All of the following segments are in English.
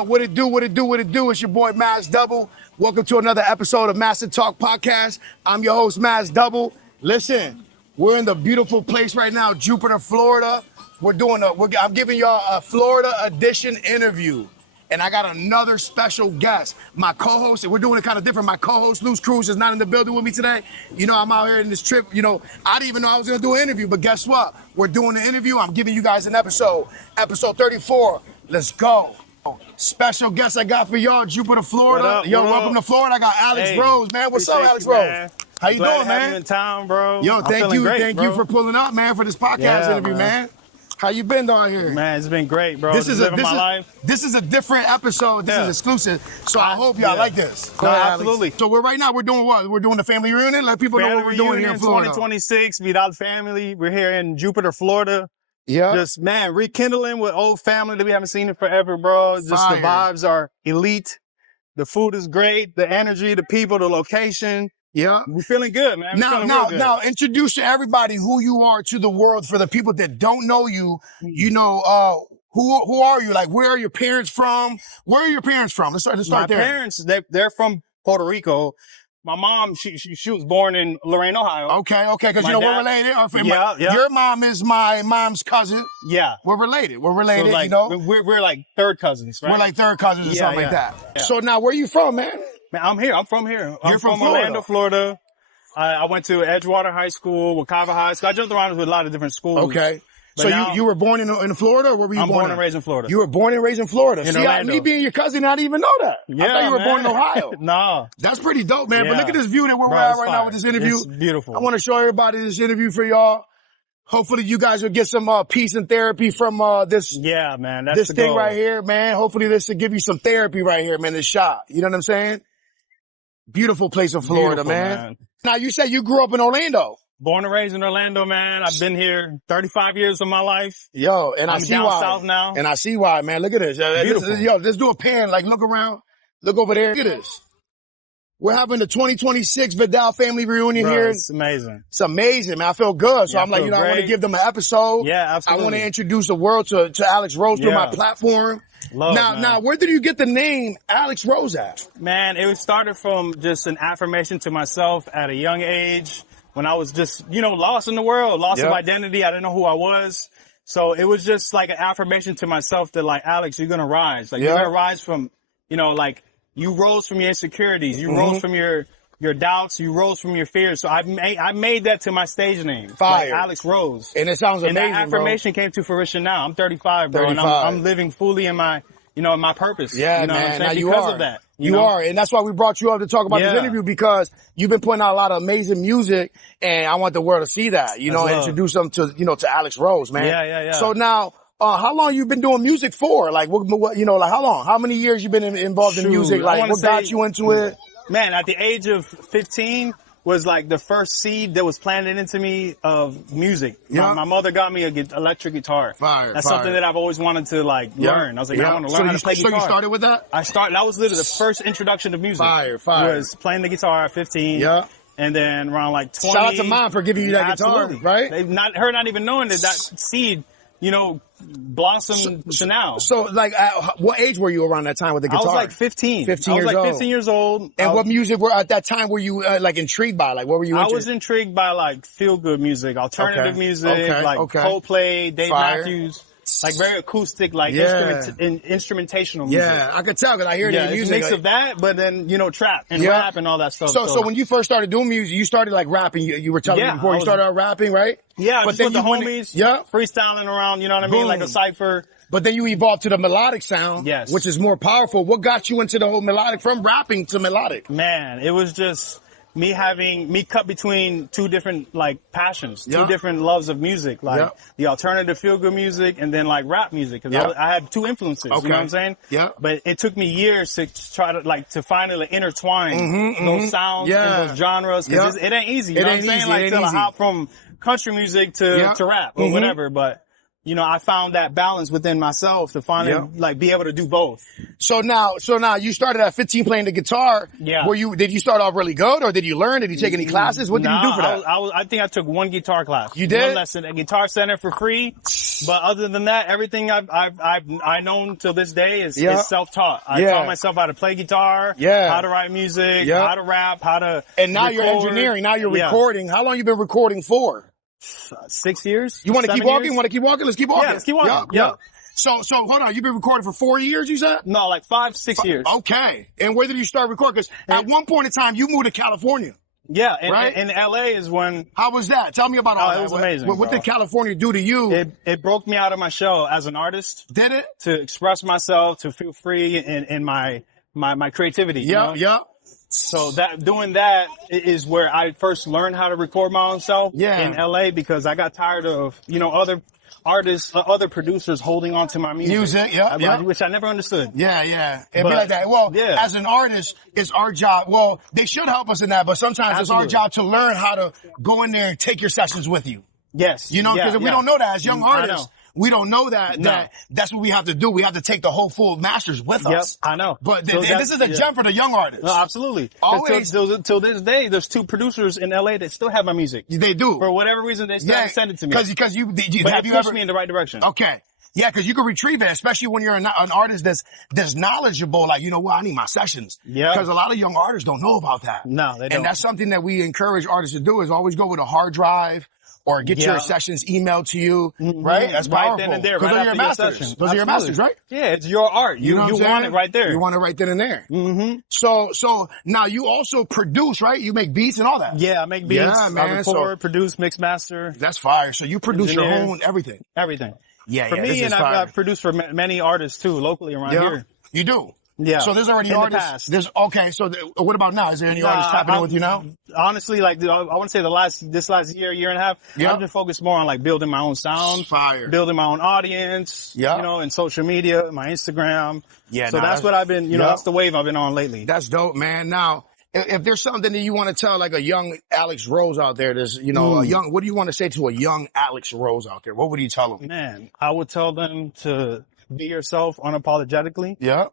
Yo, what it do, what it do, what it do? It's your boy, Maz Double. Welcome to another episode of Master Talk Podcast. I'm your host, Maz Double. Listen, we're in the beautiful place right now, Jupiter, Florida. I'm giving y'all a Florida edition interview. And I got another special guest. My co-host, and we're doing it kind of different. My co-host, Luce Cruz, is not in the building with me today. You know, I'm out here in this trip. You know, I didn't even know I was gonna do an interview, but guess what? We're doing the interview. I'm giving you guys an episode 34. Let's go. Special guest I got for y'all, Jupiter, Florida. What up, Yo, what welcome up? to Florida. I got Alex Roze, man. What's up, Alex Rose? How you doing, man? You in town, bro. Yo, thank you for pulling up, man, for this podcast interview, man. How you been down here? Man, it's been great, bro. This is my life. This is a different episode. This is exclusive. So I hope y'all like this. No, absolutely. So we're doing what? We're doing the family reunion. Let people know what we're doing here in Florida. 2026, Vidal family. We're here in Jupiter, Florida. Yeah. Just, man, rekindling with old family that we haven't seen in forever, bro. Just the vibes are elite. The food is great. The energy, the people, the location. Yeah. We're feeling good, man. Now, introduce to everybody who you are to the world for the people that don't know you. You know, who are you? Like, where are your parents from? Where are your parents from? Let's start there. My parents, they're from Puerto Rico. My mom, she was born in Lorain, Ohio. Okay, because you know we're related. Yeah. Your mom is my mom's cousin. Yeah. We're related, so like, you know? We're like third cousins, right? We're like third cousins or something like that. Yeah. So now, where are you from, man? Man, I'm here. I'm from here. You're from Florida. Orlando, Florida. I went to Edgewater High School, Wakava High School. I jumped around with a lot of different schools. Okay. So you were born in Florida, or where were you born? I'm born and raised in Florida. You were born and raised in Florida. In Orlando. Me being your cousin, I didn't even know that. Yeah, I thought you were born in Ohio. No. That's pretty dope, man. Yeah. But look at this view that we're at right now with this interview. It's beautiful. I want to show everybody this interview for y'all. Hopefully you guys will get some peace and therapy from this. Yeah, man. That's this thing right here, man. Hopefully this will give you some therapy right here, man. This shot. You know what I'm saying? Beautiful place in Florida, man. Now, you said you grew up in Orlando. Born and raised in Orlando, man. I've been here 35 years of my life. Yo, and I'm down south now. And I see why, man. Look at this. Let's do a pan. Like, look around. Look over there. Look at this. We're having the 2026 Vidal family reunion here. It's amazing. It's amazing, man. I feel good. So I'm like, I want to give them an episode. Yeah, absolutely. I want to introduce the world to Alex Roze through my platform. Now, where did you get the name Alex Roze at? Man, it started from just an affirmation to myself at a young age when I was just, lost in the world, lost of identity. I didn't know who I was. So it was just like an affirmation to myself that, like, Alex, you're going to rise. Like, you're going to rise from, like, you rose from your insecurities. You rose from your doubts. You rose from your fears. So I made that to my stage name. Fire. Like Alex Roze. And it sounds amazing, and that affirmation came to fruition now. I'm 35, bro. 35. And I'm living fully in my, in my purpose. Yeah, you know man. What I'm saying? Now because of that. You are. And that's why we brought you up to talk about this interview, because you've been putting out a lot of amazing music, and I want the world to see that, and introduce them to, to Alex Roze, man. Yeah. So now, how long you been doing music for? Like, what like how long? How many years you been involved in music? Like, what got you into it? Man, at the age of 15 was like the first seed that was planted into me of music. Yeah. My mother got me an electric guitar. That's something that I've always wanted to learn. I was like, I want to learn how to play guitar. So you started with that? That was literally the first introduction to music. Was playing the guitar at 15. Yeah. And then around like 20. Shout out to Mom for giving you that guitar, right? Her not even knowing that seed, blossomed to now. So, like, what age were you around that time with the guitar? I was like 15. 15 years old. I was like 15 years old. And what music at that time were you, intrigued by? Like, what were you into? I was intrigued by, like, feel-good music, alternative music, Coldplay, Dave Matthews. Like, very acoustic, like, instrumentational music. Yeah, I could tell because I hear the music. It's a mix of that, but then, trap and rap and all that stuff. So when you first started doing music, you started, like, rapping. You were telling me before you started out rapping, right? Yeah, but then with the homies, freestyling around, you know what I mean? Like a cypher. But then you evolved to the melodic sound, which is more powerful. What got you into the whole melodic, from rapping to melodic? Man, it was just me cut between two different, like, passions, two different loves of music, like the alternative feel-good music and then, like, rap music. Cause I had two influences, you know what I'm saying? Yeah. But it took me years to try to, like, to finally intertwine those sounds and those genres. Cause it ain't easy, you know what I'm saying? Like, till I hop from country music to rap or whatever. But I found that balance within myself to finally like be able to do both. So now you started at 15 playing the guitar. Yeah. Did you start off really good, or did you learn? Did you take any classes? What did you do for that? I think I took one guitar class. You did? One lesson at Guitar Center for free. But other than that, everything I've known till this day is self-taught. I taught myself how to play guitar, how to write music, how to rap, how to And now record. you're engineering, now you're recording. How long you been recording for? 6 years. You want to keep walking? Want to keep walking? Let's keep walking. Yeah, let's keep walking. Yeah. So hold on. You've been recording for 4 years, you said? No, like 5-6 years. Okay. And where did you start recording? Because at one point in time, you moved to California. Yeah, and LA is when. How was that? Tell me about all that. It was amazing. What did California do to you? It broke me out of my shell as an artist. Did it? To express myself, to feel free in my creativity. Yeah. So doing that is where I first learned how to record my own self in LA, because I got tired of, other artists, other producers holding on to my music. Which I never understood. Yeah. It'd be like that. Well, as an artist, it's our job. Well, they should help us in that, but sometimes it's our job to learn how to go in there and take your sessions with you. Yes. Because we don't know that as young artists. We don't know that. That's what we have to do. We have to take the whole full masters with us. I know. But this is a gem for the young artists. No, absolutely. Always. Till this day, there's 2 producers in LA that still have my music. They do. For whatever reason, they still haven't sent it to me. Because you pushed me in the right direction. Okay. Yeah, because you can retrieve it, especially when you're an artist that's knowledgeable. Like, I need my sessions. Yeah. Because a lot of young artists don't know about that. No, they don't. And that's something that we encourage artists to do, is always go with a hard drive or get your sessions emailed to you. Right? That's powerful. Right then and there. Because those are your masters. Those are your masters, right? Yeah, it's your art. You want it right there. You want it right then and there. Mm-hmm. So now you also produce, right? You make beats and all that. Yeah, I make beats. Yeah, man. I record, produce, mix, master. That's fire. So you produce your own everything. Everything. Yeah, for me, and I've produced for many artists too, locally around here. You do? Yeah. So there's already artists. So what about now? Is there any artists tapping in with you now? Honestly, like I want to say this last year and a half, I've been focused more on like building my own sound, building my own audience, and social media, my Instagram. Yeah. So that's what I've been, that's the wave I've been on lately. That's dope, man. Now, if there's something that you want to tell like a young Alex Roze out there, what do you want to say to a young Alex Roze out there? What would you tell them? Man, I would tell them to be yourself unapologetically. Yeah.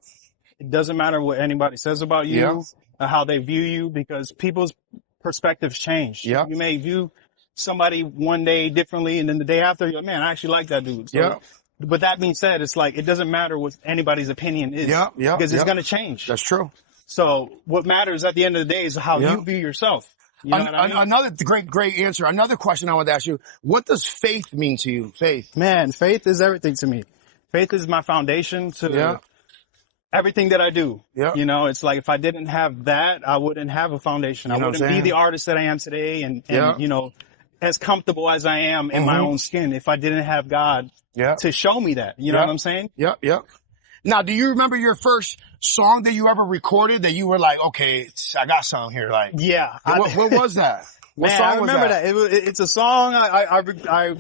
It doesn't matter what anybody says about you or how they view you, because people's perspectives change. Yeah. You may view somebody one day differently, and then the day after, you're like, man, I actually like that dude. So, but that being said, it's like, it doesn't matter what anybody's opinion is. Because it's going to change. That's true. So what matters at the end of the day is how you view yourself. You know what I mean? Another great answer. Another question I want to ask you. What does faith mean to you? Faith. Man, faith is everything to me. Faith is my foundation to everything that I do. It's like, if I didn't have that, I wouldn't have a foundation. I wouldn't be the artist that I am today, and as comfortable as I am in my own skin, if I didn't have God to show me that. You know what I'm saying? Yep. Now, do you remember your first song that you ever recorded that you were like, okay, I got something here? Like, what was that? What song I remember that. It's a song I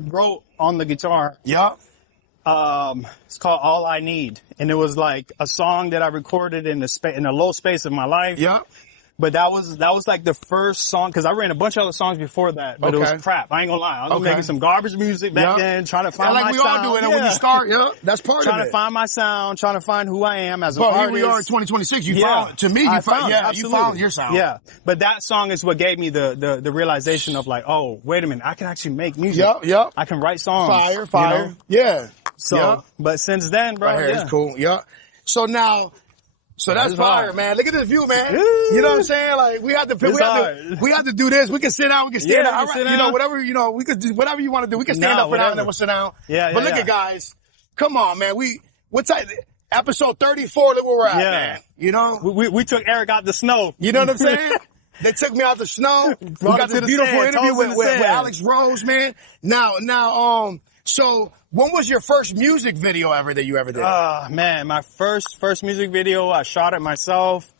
wrote on the guitar. Yep. It's called All I Need. And it was like a song that I recorded in a low space of my life. Yep. But that was like the first song, cause I ran a bunch of other songs before that, but it was crap. I ain't gonna lie. I was making some garbage music back then, trying to find my sound. Like we all do it when you start, that's part of it. Trying to find my sound, trying to find who I am as an artist. But here we are in 2026. You found, to me, you found your sound. Yeah. But that song is what gave me the realization of like, oh, wait a minute, I can actually make music. Yep. I can write songs. Fire. Yeah. So, but since then, bro, right here, it's cool. Yeah. So now, that's fire, man. Look at this view, man. You know what I'm saying? Like, we have to do this. We can sit down. We can stand up. Whatever, we could do whatever you want to do. We can stand up for now and then we'll sit down. But look at guys. Come on, man. What's that? Episode 34. Look where we're at, man. We took Eric out the snow. You know what I'm saying? They took me out the snow. We got this beautiful interview with Alex Roze, man. Now, so when was your first music video that you ever did? Man, my first music video, I shot it myself.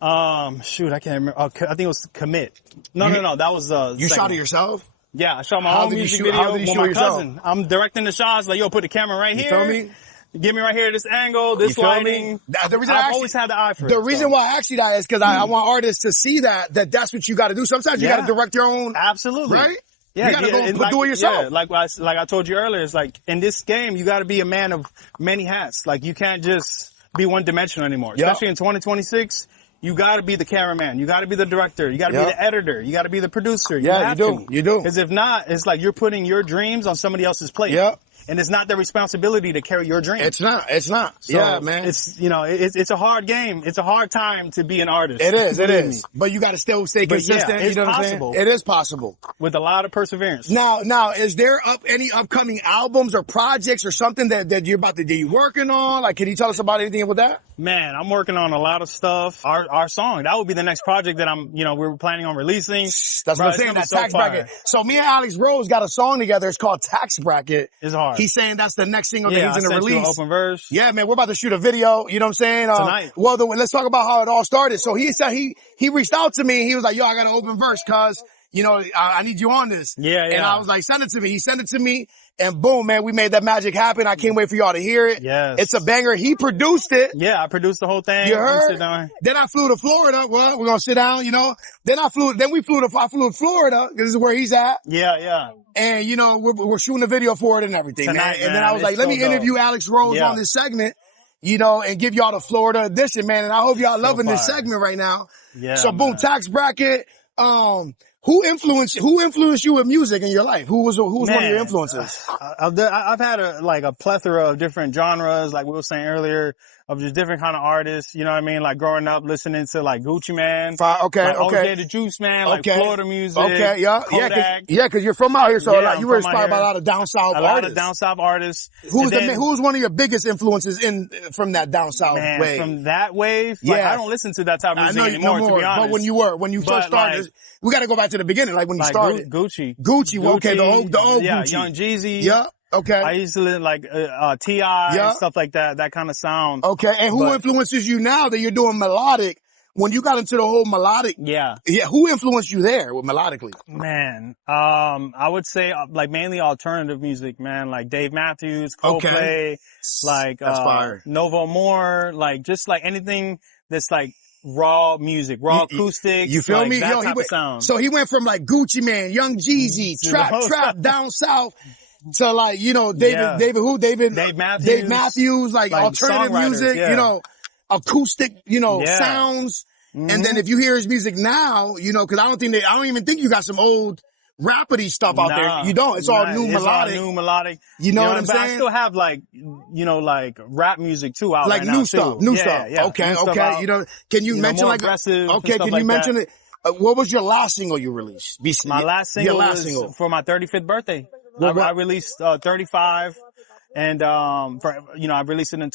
I can't remember. I think it was Commit. No, that was you shot it yourself? Yeah, I shot my own music video with my cousin. I'm directing the shots, like, yo, put the camera right here. You feel me? Give me right here this angle, this lighting. The reason I've always had the eye for it. The reason why I ask you that is because I want artists to see that's what you got to do. Sometimes you got to direct your own. Absolutely. Right? Yeah, You gotta go and like, do it yourself. Yeah, like I told you earlier, it's like in this game, you got to be a man of many hats. Like you can't just be one dimensional anymore. Yep. Especially in 2026, you got to be the cameraman, you got to be the director, you got to Yep. be the editor, you got to be the producer. Yeah, you do. You do. Because if not, it's like you're putting your dreams on somebody else's plate. Yep. And it's not their responsibility to carry your dreams. It's not. It's not. So yeah, man. It's, you know, it's a hard game. It's a hard time to be an artist. It is. It Believe is. me. But you got to still stay consistent. Yeah, it's you know what I'm possible. saying? It is possible. With a lot of perseverance. Now, is there any upcoming albums or projects or something that you're about to be working on? Like, can you tell us about anything about that? Man, I'm working on a lot of stuff. Our song, that would be the next project that we're planning on releasing. That's what I'm saying. That tax bracket. So me and Alex Roze got a song together. It's called Tax Bracket. It's hard. He's saying that's the next single Yeah, that he's I going to sent you an release. open verse. Yeah, man, we're about to shoot a video. You know what I'm saying? Tonight. Well, let's talk about how it all started. So he said he reached out to me and he was like, yo, I got an open verse cause, you know, I need you on this. Yeah. And I was like, send it to me. He sent it to me and boom, man, we made that magic happen. I can't wait for y'all to hear it. Yes. It's a banger. He produced it. Yeah, I produced the whole thing. You heard? Sit down. Then I flew to Florida. Well, we're going to sit down, you know. I flew to Florida. This is where he's at. Yeah. And, you know, we're shooting a video for it and everything, Tonight, man. And then man, I was like, it's let me so dope. interview Alex Roze on this segment, you know, and give y'all the Florida edition, man. And I hope y'all loving this fire. segment right now. Yeah. So boom, man. tax bracket. Who influenced you with music in your life? Who was one of your influences? I've had a plethora of different genres, like we were saying earlier, of just different kind of artists. You know what I mean? Like growing up listening to like Gucci Man, Okay. OJ the Juice Man, like Florida music. Okay, yeah, Kodak. yeah, cause you're from out here, so Yeah, like, you were I'm from out inspired by a here. lot of down south A lot artists. of down south artists. Who's one of your biggest influences from that down south Man, wave? from that wave, like, Yeah. I don't listen to that type of I music know anymore, no to more, be honest. but when you first started, like, we got to go back to the beginning, like when you like started. Gucci, Okay, the old yeah, Gucci. Young Jeezy. Yeah, okay. I used to listen like T.I. and stuff like that kind of sound. Okay, and who influences you now that you're doing melodic? When you got into the whole melodic, Yeah, who influenced you there with melodically? man. I would say like mainly alternative music, man. Like Dave Matthews, Coldplay, like That's fire. Novo More, like just like anything that's like raw music, raw acoustics. You feel like me? That Yo, type of sound. So he went from like Gucci Man, Young Jeezy, trap down south to like, you know, Dave Matthews, like alternative music, you know, acoustic, you know, sounds. Mm-hmm. And then if you hear his music now, you know, cause I don't even think you got some old rapidy stuff out there. You don't. It's all new melodic. All new melodic. You know what I'm but saying? I still have like, you know, like rap music too out like right new now stuff, too. new Yeah, stuff. yeah. Okay, New stuff okay. out. You know, can you mention more like aggressive and okay? stuff Can like you mention that. it? What was your last single you released? My last single was for my 35th birthday. I released 35, and I released it in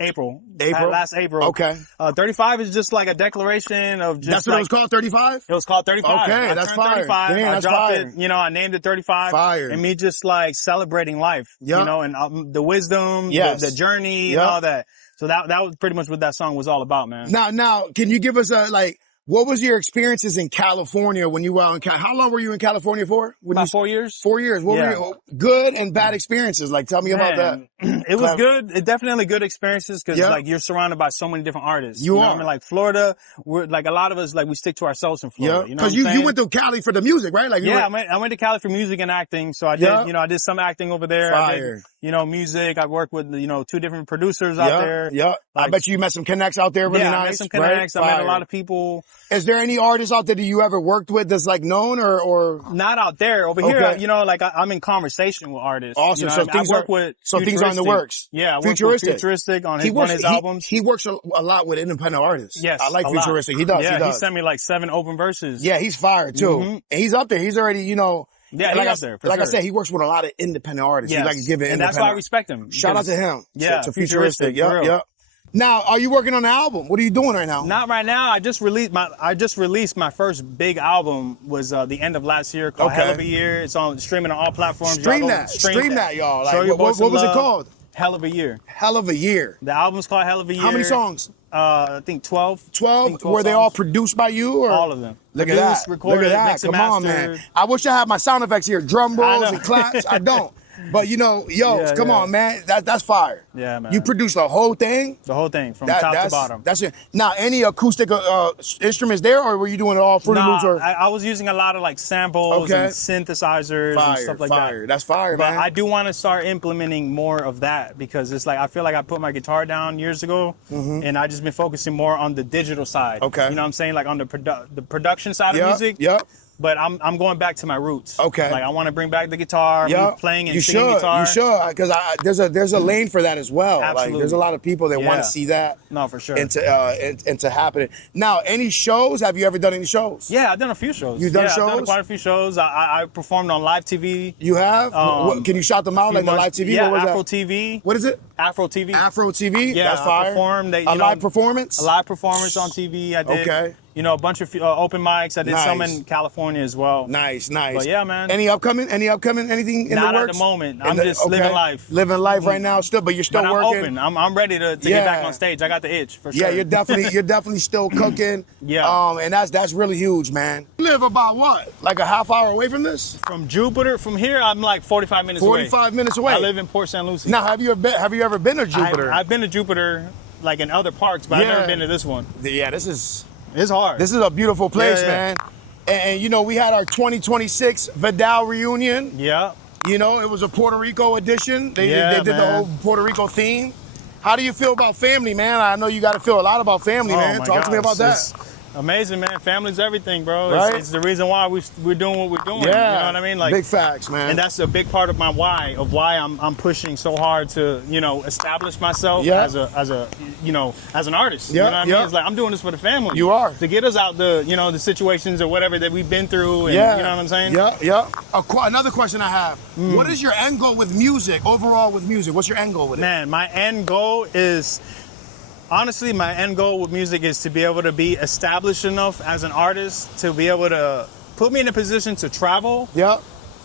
April. Last April. Okay. 35 is just like a declaration of just That's what it was called, 35? It was called 35. Okay, I that's turned fire. 35. Damn, I that's dropped fire. it, you know, I named it 35. Fire. And me just like celebrating life, Yep. you know, and the wisdom, Yes. the journey Yep. and all that. So that was pretty much what that song was all about, man. Now, can you give us what was your experiences in California when you were out in California? How long were you in California for? About 4 years. 4 years. What were your good and bad experiences? Like, tell me about that. It was good. It definitely good experiences because like you're surrounded by so many different artists. You know are. what I mean? Like Florida, we're like a lot of us, like we stick to ourselves in Florida. Yeah. You know Cause what I'm you saying? went to Cali for the music, right? Like, I went to Cali for music and acting. So I did, I did some acting over there. I Fire. did, music. I worked with, 2 different producers out there. Yeah. Like, I bet you met some connects out there. Really nice. I met some connects. Right? I met a lot of people. Is there any artists out there that you ever worked with that's like known or? Not out there. Over here, like I'm in conversation with artists. Awesome. So things I work with things are in the works. Yeah, I work with Futuristic on one of his albums. He works a lot with independent artists. Yes, I like a Futuristic. lot. He does. Yeah, he does. He sent me like 7 open verses. Yeah, he's fired too. Mm-hmm. And he's up there. He's already, Yeah, like he's up there. For like sure. I said, he works with a lot of independent artists. Yes. He likes giving and that's why I respect him. Shout out to him. Yeah, to Futuristic. for real. Yep. Now, are you working on the album? What are you doing right now? Not right now. I just released my first big album was the end of last year called Hell of a Year. It's on streaming on all platforms. Stream that, y'all. Like, what was it called? Hell of a Year. Hell of a Year. The album's called Hell of a Year. How many songs? I think 12. 12? Were they all produced by you? Or? All of them. Look at that. Recorded, Look at that. mixed and Come on, mastered. man. I wish I had my sound effects here. Drum rolls and claps. I don't. But you know, yo, Yeah, come yeah. on, man. That's fire. Yeah, man. You produced the whole thing. The whole thing from top to bottom. That's it. Now, any acoustic instruments there, or were you doing it all Fruity Loops? Or I was using a lot of like samples and synthesizers and stuff like that. That's fire, but man. I do want to start implementing more of that because it's like I feel like I put my guitar down years ago, and I just been focusing more on the digital side. Okay. You know what I'm saying? Like on the production side of music. Yep. But I'm going back to my roots. Okay. Like I want to bring back the guitar, me playing and singing guitar. You should, because there's a lane for that as well. Absolutely. Like there's a lot of people that want to see that. No, for sure. And to happen. Now, any shows? Have you ever done any shows? Yeah, I've done a few shows. You've done shows? I've done quite a few shows. I performed on live TV. You have? Can you shout them out like the live TV? Yeah, what was Afro that? TV. What is it? Afro TV. Afro TV. Yeah, that's fire. I performed. A live performance. A live performance on TV. I did. Okay. You know, a bunch of open mics. I did some in California as well. Nice. But yeah, man. Any upcoming? Anything in Not the works? at the moment. I'm just living life. Living life right now, still, but you're still but I'm working. open. I'm ready to get back on stage. I got the itch for sure. Yeah, you're definitely still cooking. Yeah. And that's really huge, man. You live about what? Like a half hour away from this? From Jupiter, from here, I'm like 45 minutes away. 45 minutes away. I live in Port St. Lucie. Now, have you ever been to Jupiter? I've been to Jupiter, like in other parks, but I've never been to this one. Yeah, this is hard. This is a beautiful place, Yeah. man. And you know, we had our 2026 Vidal reunion. Yeah. You know, it was a Puerto Rico edition. They did the man. whole Puerto Rico theme. How do you feel about family, man? I know you got to feel a lot about family, man. My Talk to me about that. It's amazing, man. Family's everything, bro. Right? It's the reason why we're doing what we're doing. Yeah. You know what I mean? Like big facts, man. And that's a big part of my why, I'm pushing so hard to, establish myself as an artist. You know what I mean? It's like I'm doing this for the family. You are. To get us out the situations or whatever that we've been through and you know what I'm saying? Yeah. Another question I have. What is your end goal with music, overall with music? What's your end goal with it? Man, my end goal is honestly, my end goal with music is to be able to be established enough as an artist to be able to put me in a position to travel. Yep.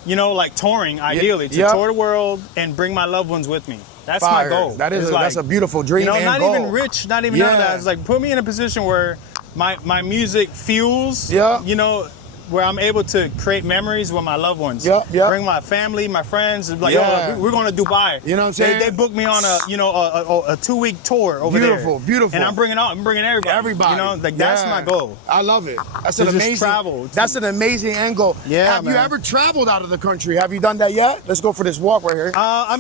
Like touring, ideally, to tour the world and bring my loved ones with me. That's Fire. my goal. That's a beautiful dream. Not goal. even rich, not even none of that. It's like put me in a position where my music fuels. Where I'm able to create memories with my loved ones. Bring my family, my friends. Like, yo, we're going to Dubai. You know what I'm saying? They booked me on a 2-week tour over there. Beautiful. And I'm bringing everybody. That's my goal. I love it. That's to an just amazing. Travel. That's an amazing end goal. Yeah, Have you ever traveled out of the country? Have you done that yet? Let's go for this walk right here. I've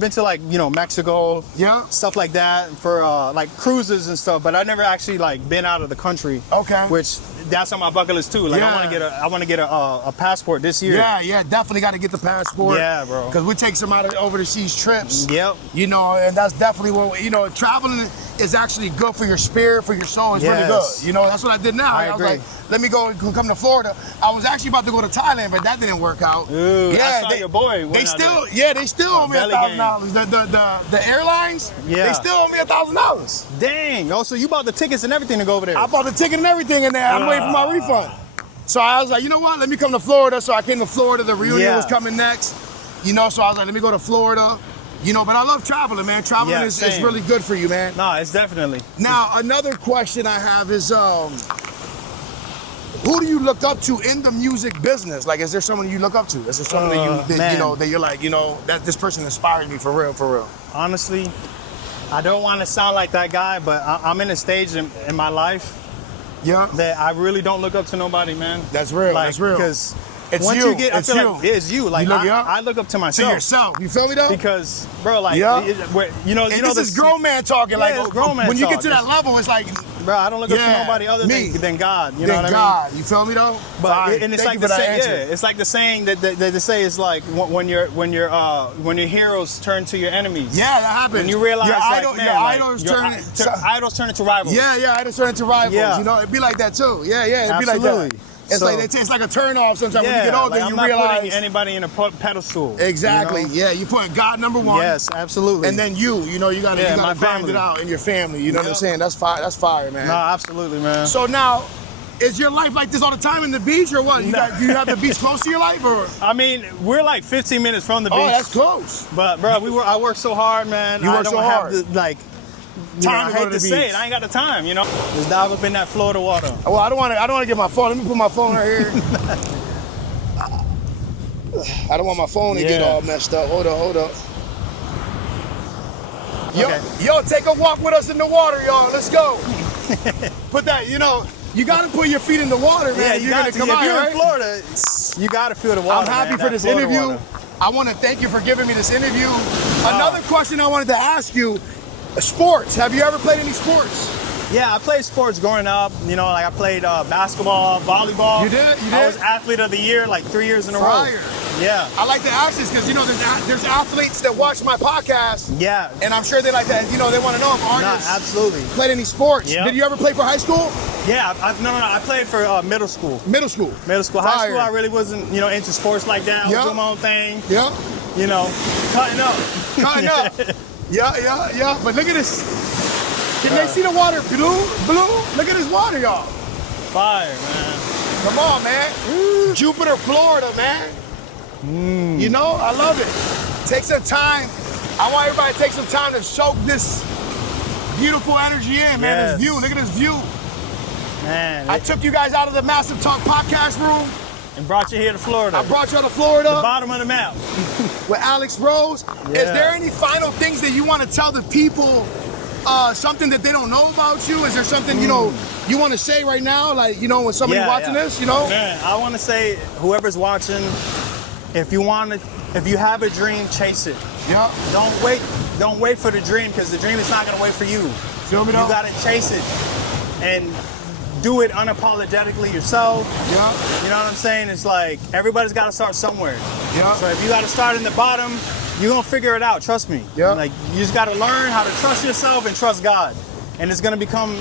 been to Mexico, stuff like that for like cruises and stuff, but I never actually been out of the country. Okay. Which that's on my bucket list too. Like I want to get a passport this year. Yeah, definitely got to get the passport. Yeah, bro. Because we take some overseas trips. Yep. And that's definitely what traveling is actually good for your spirit, for your soul. It's really good. That's what I did now. I was like, let me go and come to Florida. I was actually about to go to Thailand, but that didn't work out. Ooh, I saw your boy. They still owe me $1,000. The airlines, they still owe me $1,000. Dang. Oh, so you bought the tickets and everything to go over there? I bought the ticket and everything in there. I'm waiting for my refund. So I was like, you know what? Let me come to Florida. So I came to Florida. The reunion was coming next. So I was like, let me go to Florida. But I love traveling, man. Traveling is really good for you, man. No, it's definitely. Now, another question I have is, who do you look up to in the music business? Like, is there someone you look up to? Is there someone that you're like, that this person inspired me for real? Honestly, I don't want to sound like that guy, but I'm in a stage in my life that I really don't look up to nobody, man. That's real. That's real. Because it's once you. you get, I feel like it's you. Like I look up to myself. To yourself. You feel me though? Because, bro, like, this is grown man talking. Like, grown man when you talk. get to that level, it's like, bro, I don't look up to nobody other than God. You know what I mean? God. You feel me though? But and it's like the saying. It's like the saying that they say is like when your heroes turn to your enemies. Yeah, that happens. When you realize your idols turn into rivals. Yeah, idols turn into rivals. Yeah. It'd be like that too. Yeah, it'd be like that. It's like a turn off sometimes when you get older. I'm you not realize putting anybody in a pedestal. Exactly. Yeah, you put God number one. Yes, absolutely. And then you gotta grind it out in your family. You know what I'm saying? That's fire. That's fire, man. No, absolutely, man. So now, is your life like this all the time in the beach or what? Do you have the beach close to your life or? I mean, we're like 15 minutes from the beach. Oh, that's close. But bro, I work so hard, man. You work so hard. I hate to say it. I ain't got the time, Just dive up in that Florida water. Well, I don't want to get my phone. Let me put my phone right here. I don't want my phone to get all messed up. Hold up. Yo, take a walk with us in the water, y'all. Let's go. Put that, you gotta put your feet in the water, man. Yeah, you're gonna come out, if you're right? in Florida, you gotta feel the water. I'm happy for this Florida interview. water. I want to thank you for giving me this interview. Another question I wanted to ask you: sports. Have you ever played any sports? Yeah, I played sports growing up. Like I played basketball, volleyball. You did? I was athlete of the year like 3 years in a row. Fire. Yeah. I like to ask this because there's athletes that watch my podcast. Yeah. And I'm sure they like that. They want to know if artists absolutely played any sports. Yep. Did you ever play for high school? Yeah. No. I played for middle school. Middle school. Middle school. Fire. High school, I really wasn't into sports like that. I was doing my own thing. Yeah. Cutting up. Cutting up. Yeah. But look at this. Can they see the water blue? Look at this water, y'all. Fire, man. Come on, man. Ooh. Jupiter, Florida, man. I love it. Take some time. I want everybody to take some time to soak this beautiful energy in, man. Yes. This view. Look at this view. Man. I took you guys out of the Massive Talk podcast room. And brought you here to Florida. I brought you to Florida. The bottom of the map. With Alex Roze. Yeah. Is there any final things that you want to tell the people? Something that they don't know about you? Is there something, you want to say right now? Like, when somebody watching this, Man, I want to say, whoever's watching, if you have a dream, chase it. Yeah. Don't wait for the dream, because the dream is not going to wait for you. Feel me though? You got to chase it and do it unapologetically yourself. Yeah. You know what I'm saying? It's like, everybody's got to start somewhere. Yeah. So if you got to start in the bottom, you're going to figure it out, trust me. Yeah. Like, you just got to learn how to trust yourself and trust God. And it's going to become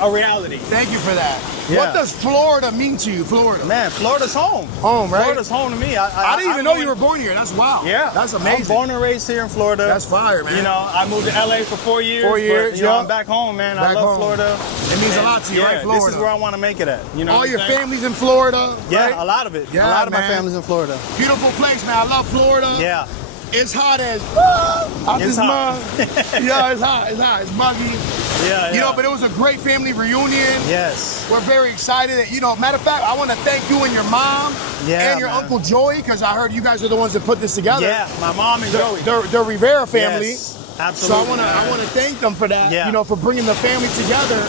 a reality. Thank you for that. Yeah. What does Florida mean to you, Florida? Man, Florida's home. Home, right? Florida's home to me. I didn't even know you were born here. That's wild. Yeah. That's amazing. I'm born and raised here in Florida. That's fire, man. I moved to LA for 4 years. 4 years, but, I'm back home, man. I love Florida. It means a lot to you, right, Florida? This is where I want to make it at. All your family's in Florida, Yeah, right? a lot of it. Yeah, a lot of man. my family's in Florida. Beautiful place, man. I love Florida. Yeah. It's hot as It's hot. Yeah, it's hot. It's muggy. Yeah. But it was a great family reunion. Yes. We're very excited. Matter of fact, I want to thank you and your mom and your Uncle Joey, because I heard you guys are the ones that put this together. Yeah, my mom and Joey. The Rivera family. Yes, absolutely. So I want to thank them for that. Yeah. For bringing the family together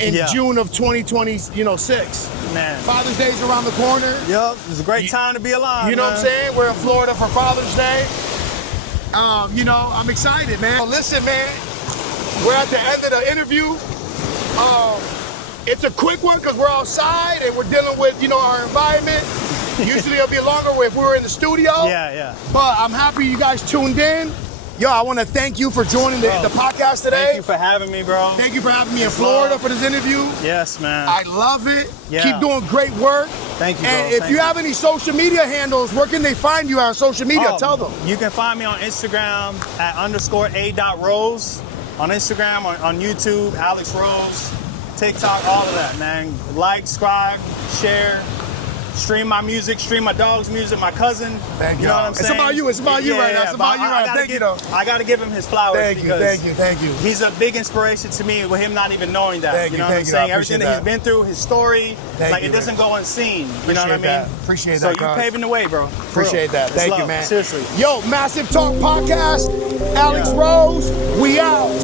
in June of 2026. Man. Father's Day's around the corner. Yep, it's a great time to be alive. You know what I'm saying? We're in Florida for Father's Day. I'm excited, man. Well, listen, man, we're at the end of the interview. It's a quick one because we're outside and we're dealing with, our environment. Usually it'll be longer if we were in the studio. Yeah. But I'm happy you guys tuned in. Yo, I want to thank you for joining the podcast today. Thank you for having me, bro. Thank you for having me in Florida for this interview. Yes, man. I love it. Yeah. Keep doing great work. Thank you, And bro. if you have any social media handles, where can they find you on social media? Tell them. You can find me on Instagram at _a.rose. On Instagram, on YouTube, Alex Rose, TikTok, all of that, man. Like, subscribe, share. Stream my music, stream my dog's music, my cousin. Thank you. You know what I'm saying? It's about you. It's about you right now. It's about you right now. Thank you, though. I got to give him his flowers. Thank you. He's a big inspiration to me with him not even knowing that. Thank you you, know what I'm thank you. saying? I Everything appreciate that he's been through, his story, Thank you, it doesn't go unseen. You know what I mean? That. Appreciate so that, you cuz. paving the way, bro. Appreciate that. Thank you, man. Seriously. Yo, Massive Talk Podcast, Alex Rose, we out.